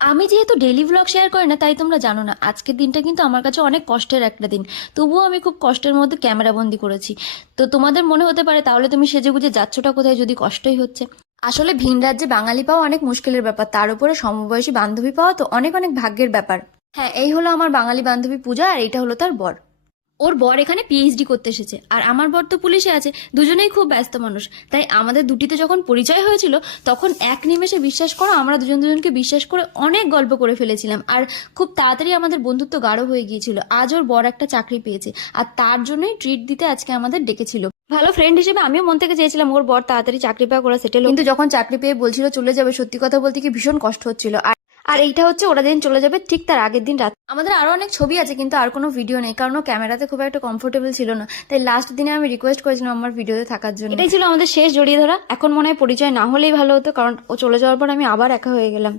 আমি যেহেতু daily blog share করি না তাই তোমরা জানো না, আজকের দিনটা কিন্তু আমার কাছে অনেক কষ্টের একটা দিন। তবুও আমি খুব কষ্টের মধ্যে ক্যামেরা বন্দি করেছি। তো তোমাদের মনে হতে পারে তাহলে তুমি সেজেগুজে যাচ্ছটা কোথায় যদি কষ্টই হচ্ছে। আসলে ভিন রাজ্যে বাঙালি পাওয়া অনেক মুশকিলের ব্যাপার, তার উপরে সমবয়সী বান্ধবী পাওয়া তো অনেক অনেক ভাগ্যের ব্যাপার। হ্যাঁ, এই হলো আমার বাঙালি বান্ধবী পূজা, আর এইটা হলো তার বর। ওর বর এখানে পিএইচডি করতে এসেছে, আর আমার বর তো পুলিশে আছে। দুজনেই খুব ব্যস্ত মানুষ, তাই আমাদের দুটিতে যখন পরিচয় হয়েছিল তখন এক নিমেষে বিশ্বাস করো আমরা দুজন দুজনকে বিশ্বাস করে অনেক গল্প করে ফেলেছিলাম, আর খুব তাড়াতাড়ি আমাদের বন্ধুত্ব গাঢ় হয়ে গিয়েছিল। আজ ওর বর একটা চাকরি পেয়েছে, আর তার জন্যই ট্রিট দিতে আজকে আমাদের ডেকেছিল। ভালো ফ্রেন্ড হিসেবে আমিও মন থেকে চেয়েছিলাম ওর বর তাড়াতাড়ি চাকরি পাওয়া করে সেটেল, কিন্তু যখন চাকরি পেয়ে বলছিল চলে যাবে, সত্যি কথা বলতে কি ভীষণ কষ্ট হচ্ছিল। আর এইটা হচ্ছে ওরা যেদিন চলে যাবে ঠিক তার আগের দিন রাত। আমাদের আরো অনেক ছবি আছে কিন্তু আর কোনো ভিডিও নেই, কারণ ও ক্যামেরাতে খুব একটা কমফোর্টেবল ছিল না, তাই লাস্ট দিনে আমি রিকোয়েস্ট করেছিলাম আমার ভিডিওতে থাকার জন্য। এটাই ছিল আমাদের শেষ জড়িয়ে ধরা। এখন মনে হয় পরিচয় না হলেই ভালো হতো, কারণ ও চলে যাওয়ার পর আমি আবার একা হয়ে গেলাম।